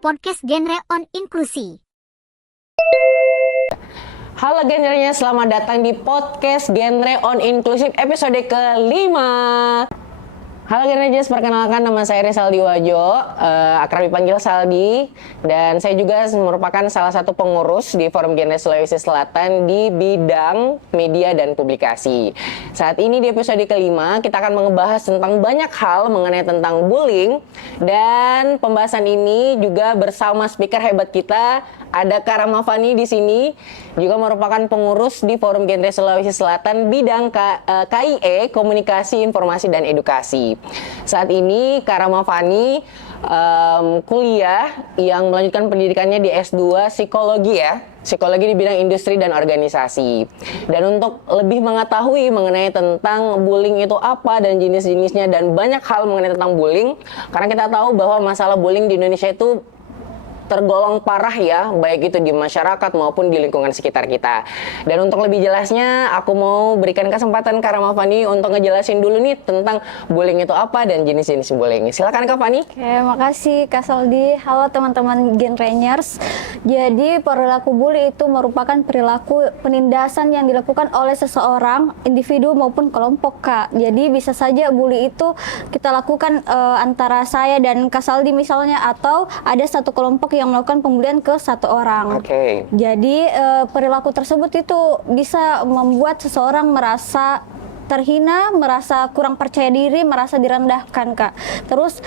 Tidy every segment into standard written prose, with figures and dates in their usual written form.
podcast genre on inklusi. Halo genrenya, selamat datang di podcast Genre on Inklusif episode ke-5. Halo Genrejers, perkenalkan nama saya Resaldi Wajo, akrab dipanggil Saldi, dan saya juga merupakan salah satu pengurus di Forum Genre Sulawesi Selatan di bidang media dan publikasi. Saat ini di episode ke-5 kita akan membahas tentang banyak hal mengenai tentang bullying, dan pembahasan ini juga bersama speaker hebat kita. Ada Kak Rama Fani di sini, juga merupakan pengurus di Forum Genre Sulawesi Selatan bidang KIE, Komunikasi, Informasi, dan Edukasi. Saat ini Kak Rama Fani kuliah yang melanjutkan pendidikannya di S2 Psikologi Psikologi di bidang industri dan organisasi. Dan untuk lebih mengetahui mengenai tentang bullying itu apa dan jenis-jenisnya dan banyak hal mengenai tentang bullying, karena kita tahu bahwa masalah bullying di Indonesia itu tergolong parah ya, baik itu di masyarakat maupun di lingkungan sekitar kita. Dan untuk lebih jelasnya, aku mau berikan kesempatan Kak Rama Fani untuk ngejelasin dulu nih tentang bullying itu apa dan jenis-jenis bullying. Silakan Kak Fani. Oke, makasih Kak Saldi. Halo teman-teman Genrenyers. Jadi perilaku bully itu merupakan perilaku penindasan yang dilakukan oleh seseorang, individu maupun kelompok Kak. Jadi bisa saja bully itu kita lakukan antara saya dan Kak Saldi misalnya, atau ada satu kelompok yang melakukan pembulian ke satu orang. Oke. Jadi perilaku tersebut itu bisa membuat seseorang merasa terhina, merasa kurang percaya diri, merasa direndahkan Kak. Terus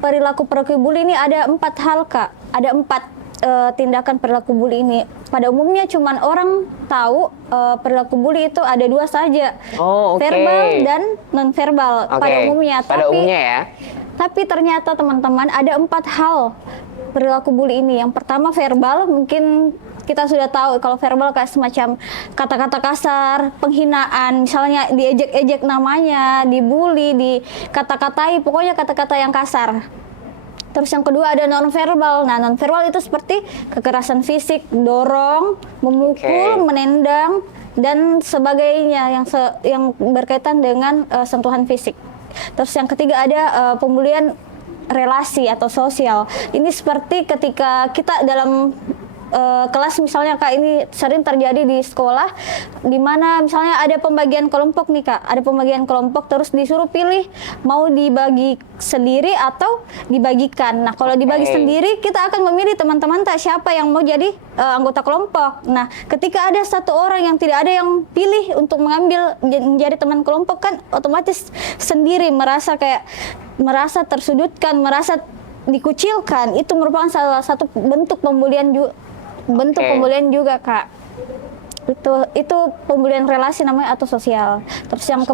perilaku bully ini ada 4 hal Kak. Ada 4 tindakan perilaku bully ini. Pada umumnya cuman orang tahu perilaku bully itu ada 2 saja. Oh, oke. Verbal dan non verbal pada umumnya. Pada umumnya ya. Tapi ternyata teman-teman ada 4 hal perilaku bully ini. Yang pertama verbal, mungkin kita sudah tahu kalau verbal kayak semacam kata-kata kasar, penghinaan, misalnya diejek-ejek namanya, dibully, dikata-katai, pokoknya kata-kata yang kasar. Terus yang kedua ada non-verbal. Nah, non-verbal itu seperti kekerasan fisik, dorong, memukul, menendang, dan sebagainya yang berkaitan dengan sentuhan fisik. Terus yang ketiga ada pembulian relasi atau sosial. Ini seperti ketika kita dalam kelas misalnya Kak, ini sering terjadi di sekolah, di mana misalnya ada pembagian kelompok nih Kak, ada pembagian kelompok terus disuruh pilih mau dibagi sendiri atau dibagikan. Nah kalau dibagi sendiri kita akan memilih teman-teman tak siapa yang mau jadi anggota kelompok. Nah ketika ada satu orang yang tidak ada yang pilih untuk mengambil menjadi teman kelompok, kan otomatis sendiri merasa tersudutkan, merasa dikucilkan. Itu merupakan salah satu bentuk pembulian pembulian juga Kak. Itu pembulian relasi namanya atau sosial. Terus yang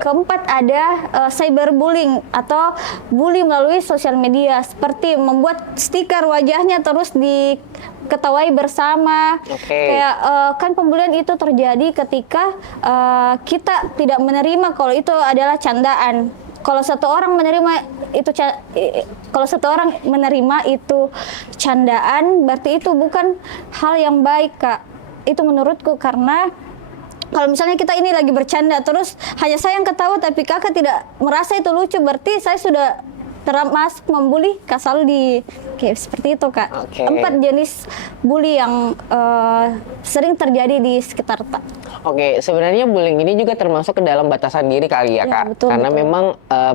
keempat ada cyberbullying atau bully melalui sosial media, seperti membuat stiker wajahnya terus diketawai bersama. Kayak kan pembulian itu terjadi ketika kita tidak menerima kalau itu adalah candaan. Kalau satu orang menerima itu candaan, berarti itu bukan hal yang baik Kak. Itu menurutku, karena kalau misalnya kita ini lagi bercanda terus hanya saya yang ketawa tapi kakak tidak merasa itu lucu, berarti saya sudah termasuk membuli Kak Saldi. Kayak seperti itu Kak. 4 jenis bully yang sering terjadi di sekitar Oke, sebenarnya bullying ini juga termasuk ke dalam batasan diri kali ya Kak. Betul, karena betul. memang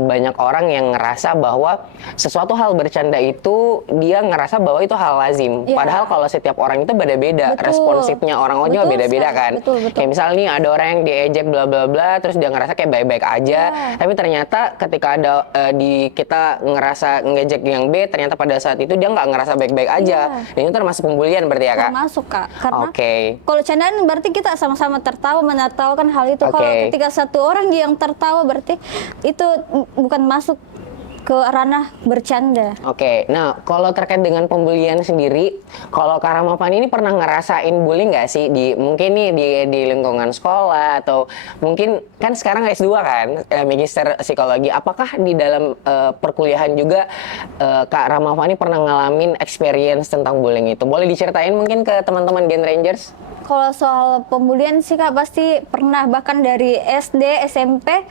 banyak orang yang ngerasa bahwa sesuatu hal bercanda itu dia ngerasa bahwa itu hal lazim. Padahal kalau setiap orang itu beda-beda, responsifnya orang juga beda-beda kan. Betul. Kayak misalnya nih ada orang yang diejek bla bla bla, terus dia ngerasa kayak baik-baik aja. Tapi ternyata ketika ada kita ngerasa ngejek yang B, ternyata pada saat itu dia nggak ngerasa baik-baik aja. Dan itu termasuk pembulian berarti ya Kak? Termasuk Kak. Karena kalau candaan berarti kita sama-sama menertawakan hal itu. Kalau ketika satu orang yang tertawa berarti itu bukan masuk ke ranah bercanda. Nah kalau terkait dengan pembulian sendiri, kalau Kak Rama Fani ini pernah ngerasain bullying nggak sih mungkin nih di lingkungan sekolah, atau mungkin kan sekarang S2 kan, Magister Psikologi, apakah di dalam perkuliahan juga Kak Rama Fani pernah ngalamin experience tentang bullying itu? Boleh diceritain mungkin ke teman-teman Gen Rangers? Kalau soal pembulian sih Kak pasti pernah, bahkan dari SD, SMP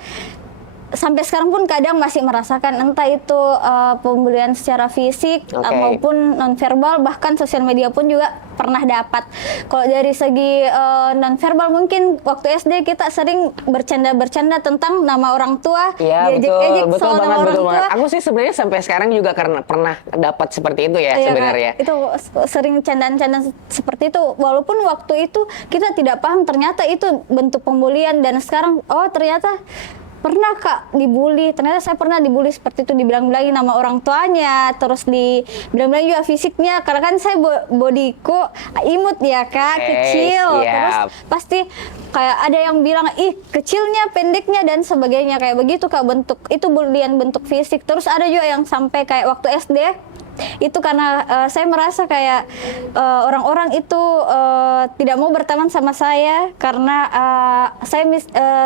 sampai sekarang pun kadang masih merasakan entah itu pembulian secara fisik maupun nonverbal, bahkan sosial media pun juga pernah dapat. Kalau dari segi nonverbal mungkin waktu SD kita sering bercanda-bercanda tentang nama orang tua, Iya, diejek-ejek betul soal nama banget, orang betul tua. banget. Aku sih sebenarnya sampai sekarang juga karena pernah dapat seperti itu ya Iya, sebenarnya. Kak. Itu sering candaan-candaan seperti itu, walaupun waktu itu kita tidak paham ternyata itu bentuk pembulian, dan sekarang ternyata pernah Kak dibully, ternyata saya pernah dibully seperti itu, dibilang-bilangin nama orang tuanya, terus dibilang-bilangin juga fisiknya, karena kan saya bodiku imut ya Kak, kecil, terus pasti kayak ada yang bilang ih kecilnya, pendeknya dan sebagainya, kayak begitu Kak, bentuk itu bulian bentuk fisik. Terus ada juga yang sampai kayak waktu SD itu karena saya merasa kayak orang-orang itu tidak mau berteman sama saya karena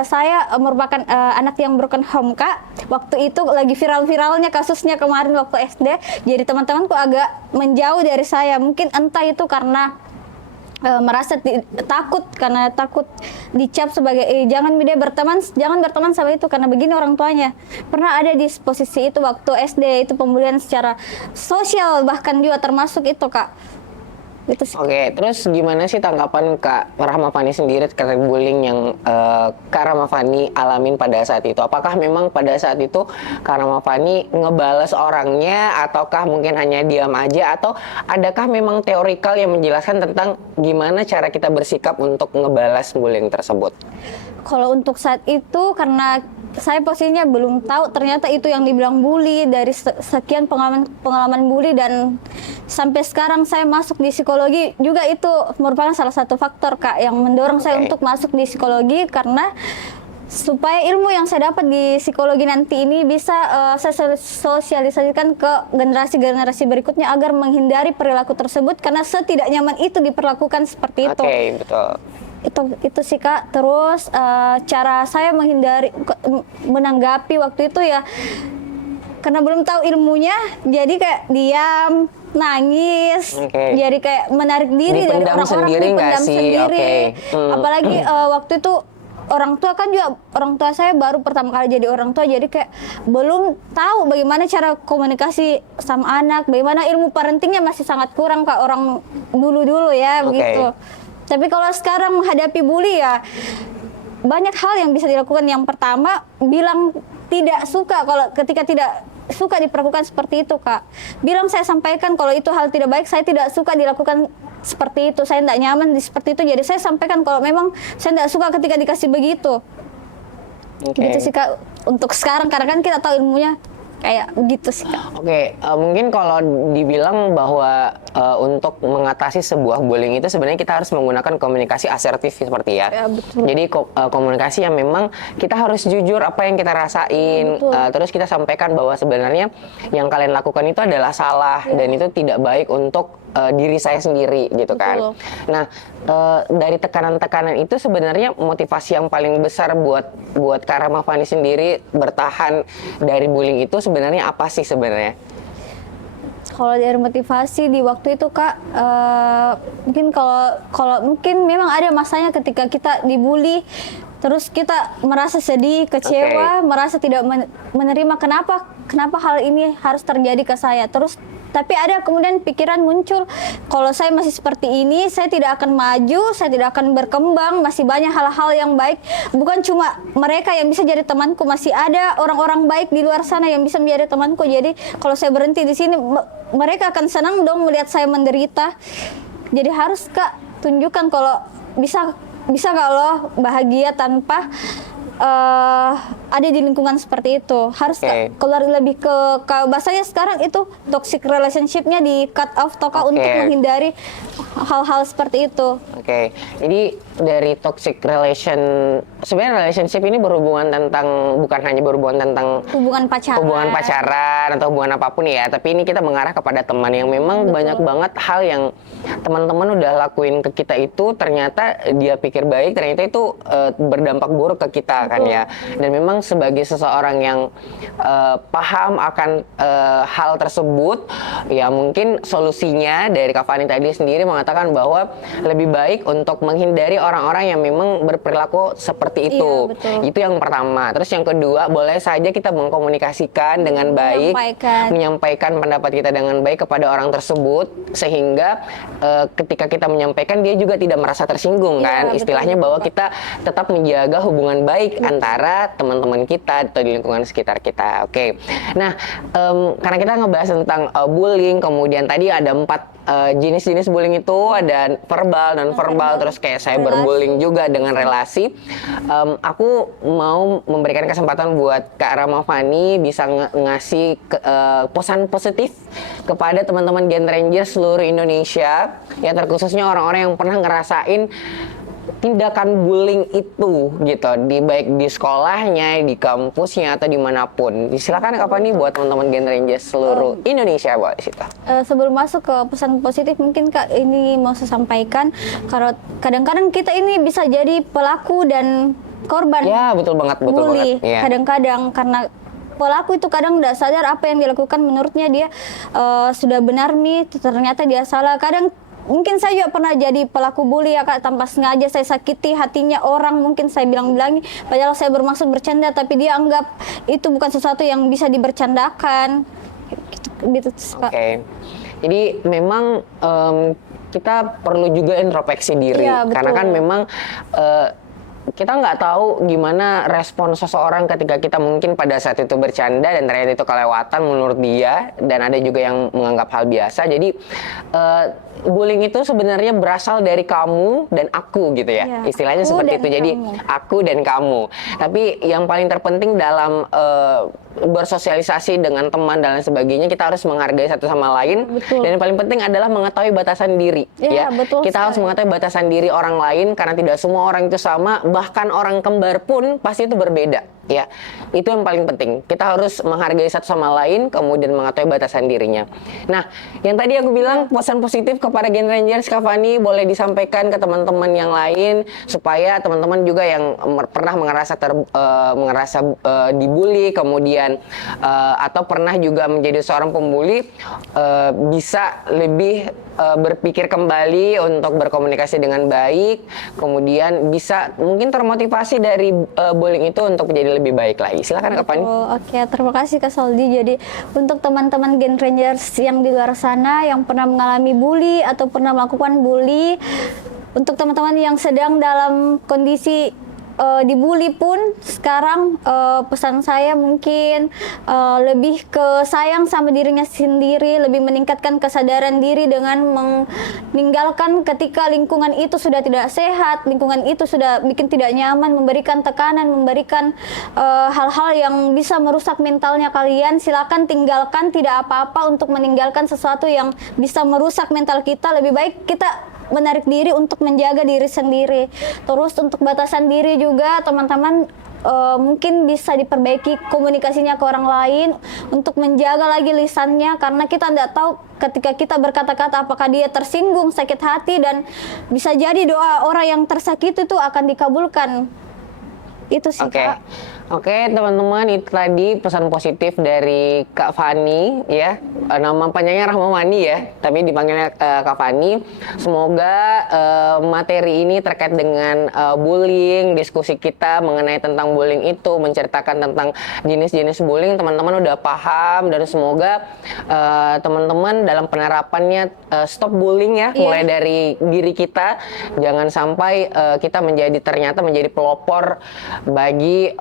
saya merupakan anak yang broken home Kak. Waktu itu lagi viral-viralnya kasusnya kemarin waktu SD, jadi teman-temanku agak menjauh dari saya, mungkin entah itu karena merasa takut, karena takut dicap sebagai jangan berteman sama itu karena begini orang tuanya. Pernah ada di posisi itu waktu SD, itu pembulian secara sosial bahkan juga termasuk itu Kak. Gitu sih. Oke, terus gimana sih tanggapan Kak Rahmafani sendiri terkait bullying yang Kak Rahmafani alamin pada saat itu? Apakah memang pada saat itu Kak Rahmafani ngebales orangnya, ataukah mungkin hanya diam aja, atau adakah memang teorikal yang menjelaskan tentang gimana cara kita bersikap untuk ngebalas bullying tersebut? Kalau untuk saat itu karena saya posisinya belum tahu ternyata itu yang dibilang bully, dari sekian pengalaman bully, dan sampai sekarang saya masuk di psikologi juga itu merupakan salah satu faktor Kak yang mendorong saya untuk masuk di psikologi, karena supaya ilmu yang saya dapat di psikologi nanti ini bisa saya sosialisasikan ke generasi-generasi berikutnya agar menghindari perilaku tersebut, karena setidak nyaman itu diperlakukan seperti itu. Oke, betul. Itu sih Kak. Terus cara saya menanggapi waktu itu ya karena belum tahu ilmunya, jadi kayak diam, nangis, jadi kayak menarik diri dari orang-orang, dipendam sendiri. Apalagi waktu itu orang tua kan juga, orang tua saya baru pertama kali jadi orang tua, jadi kayak belum tahu bagaimana cara komunikasi sama anak, bagaimana ilmu parentingnya masih sangat kurang Kak, orang dulu ya begitu. Tapi kalau sekarang menghadapi bully ya banyak hal yang bisa dilakukan. Yang pertama, bilang tidak suka kalau ketika tidak suka diperlakukan seperti itu Kak. Bilang, saya sampaikan kalau itu hal tidak baik, saya tidak suka dilakukan seperti itu, saya tidak nyaman seperti itu. Jadi saya sampaikan kalau memang saya tidak suka ketika dikasih begitu. Gitu sih Kak untuk sekarang, karena kan kita tahu ilmunya kayak begitu sih Kak. Mungkin kalau dibilang bahwa untuk mengatasi sebuah bullying itu sebenarnya kita harus menggunakan komunikasi asertif seperti ya. Betul. Jadi komunikasi yang memang kita harus jujur apa yang kita rasain, terus kita sampaikan bahwa sebenarnya yang kalian lakukan itu adalah salah dan itu tidak baik untuk diri saya sendiri gitu kan. Nah, dari tekanan-tekanan itu sebenarnya motivasi yang paling besar buat Kak Rahmafani sendiri bertahan dari bullying itu sebenarnya apa sih sebenarnya? Kalau dari motivasi di waktu itu Kak, mungkin kalau mungkin memang ada masanya ketika kita dibully, terus kita merasa sedih, kecewa, merasa tidak menerima kenapa hal ini harus terjadi ke saya. Terus tapi ada kemudian pikiran muncul, kalau saya masih seperti ini, saya tidak akan maju, saya tidak akan berkembang, masih banyak hal-hal yang baik. Bukan cuma mereka yang bisa jadi temanku, masih ada orang-orang baik di luar sana yang bisa menjadi temanku. Jadi kalau saya berhenti di sini, mereka akan senang dong melihat saya menderita. Jadi harus Kak tunjukkan kalau bisa kalau bahagia tanpa ada di lingkungan seperti itu. Harus keluar lebih ke bahasanya sekarang itu toxic relationship-nya di cut off untuk menghindari hal-hal seperti itu. Jadi dari toxic sebenarnya relationship ini bukan hanya berhubungan tentang hubungan pacaran atau hubungan apapun ya, tapi ini kita mengarah kepada teman yang memang banyak banget hal yang teman-teman udah lakuin ke kita itu ternyata dia pikir baik, ternyata itu berdampak buruk ke kita kan ya. Dan memang memang sebagai seseorang yang paham akan hal tersebut, ya mungkin solusinya dari Kak Fani tadi sendiri mengatakan bahwa lebih baik untuk menghindari orang-orang yang memang berperilaku seperti itu. Iya, betul. Itu yang pertama. Terus yang kedua, boleh saja kita mengkomunikasikan dengan baik, menyampaikan pendapat kita dengan baik kepada orang tersebut, sehingga ketika kita menyampaikan dia juga tidak merasa tersinggung kan. Istilahnya betul, bahwa kita tetap menjaga hubungan baik antara teman-teman kita atau di lingkungan sekitar kita. Oke. Nah, karena kita ngebahas tentang bullying, kemudian tadi ada 4 jenis-jenis bullying itu, ada verbal, non-verbal, terus kayak cyberbullying juga dengan relasi. Aku mau memberikan kesempatan buat Kak Rama Fani bisa ngasih pesan positif kepada teman-teman Gen Rangers seluruh Indonesia, ya terkhususnya orang-orang yang pernah ngerasain tindakan bullying itu gitu, baik di sekolahnya, di kampusnya, atau dimanapun. Silakan Kak Fani buat teman-teman Gen Rangers seluruh Indonesia buat situ. Sebelum masuk ke pesan positif, mungkin Kak ini mau saya sampaikan, kalau kadang-kadang kita ini bisa jadi pelaku dan korban. Ya betul banget, bully. Ya. Kadang-kadang karena pelaku itu kadang nggak sadar apa yang dilakukan, menurutnya dia sudah benar nih, ternyata dia salah. Kadang mungkin saya juga pernah jadi pelaku bully ya Kak, tanpa sengaja saya sakiti hatinya orang, mungkin saya bilang-bilangi padahal saya bermaksud bercanda, tapi dia anggap itu bukan sesuatu yang bisa dibercandakan gitu Kak. Oke. Jadi memang kita perlu juga introspeksi diri, karena kan memang kita nggak tahu gimana respon seseorang ketika kita mungkin pada saat itu bercanda dan ternyata itu kelewatan menurut dia, dan ada juga yang menganggap hal biasa. Jadi bullying itu sebenarnya berasal dari kamu dan aku gitu ya, istilahnya seperti itu. Jadi aku dan kamu. Tapi yang paling terpenting dalam bersosialisasi dengan teman dan lain sebagainya, kita harus menghargai satu sama lain. Dan yang paling penting adalah mengetahui batasan diri. Ya, kita harus mengetahui batasan diri orang lain, karena tidak semua orang itu sama. Bahkan orang kembar pun pasti itu berbeda. Ya, itu yang paling penting. Kita harus menghargai satu sama lain, kemudian mengetahui batasan dirinya. Nah, yang tadi aku bilang pesan positif kepada Gen Rangers, Kak Fani boleh disampaikan ke teman-teman yang lain supaya teman-teman juga yang pernah merasa dibully, kemudian atau pernah juga menjadi seorang pembuli, bisa lebih berpikir kembali untuk berkomunikasi dengan baik, kemudian bisa mungkin termotivasi dari bullying itu untuk menjadi lebih baik lagi. Silakan Kak Fani. Oke, terima kasih Kak Saldi. Jadi untuk teman-teman Gen Rangers yang di luar sana yang pernah mengalami bully atau pernah melakukan bully, untuk teman-teman yang sedang dalam kondisi dibully pun, sekarang pesan saya mungkin lebih ke sayang sama dirinya sendiri, lebih meningkatkan kesadaran diri dengan meninggalkan ketika lingkungan itu sudah tidak sehat, lingkungan itu sudah bikin tidak nyaman, memberikan tekanan, memberikan hal-hal yang bisa merusak mentalnya kalian. Silakan tinggalkan, tidak apa-apa untuk meninggalkan sesuatu yang bisa merusak mental kita. Lebih baik kita menarik diri untuk menjaga diri sendiri. Terus untuk batasan diri juga teman-teman mungkin bisa diperbaiki komunikasinya ke orang lain untuk menjaga lagi lisannya, karena kita tidak tahu ketika kita berkata-kata apakah dia tersinggung, sakit hati, dan bisa jadi doa orang yang tersakiti itu akan dikabulkan. Itu sih Kak. Oke, teman-teman, itu tadi pesan positif dari Kak Fani ya. Nama panjangnya Rahmawani ya, tapi dipanggilnya Kak Fani. Semoga materi ini terkait dengan bullying, diskusi kita mengenai tentang bullying itu, menceritakan tentang jenis-jenis bullying, teman-teman udah paham, dan semoga teman-teman dalam penerapannya stop bullying ya, mulai dari diri kita. Jangan sampai kita ternyata menjadi pelopor bagi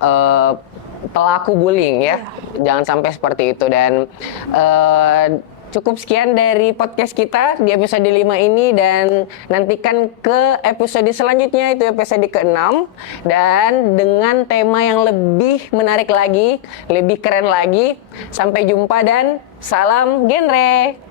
pelaku bullying ya. Jangan sampai seperti itu. Dan cukup sekian dari podcast kita di episode 5 ini, dan nantikan ke episode selanjutnya, itu episode ke-6, dan dengan tema yang lebih menarik lagi, lebih keren lagi. Sampai jumpa dan salam genre.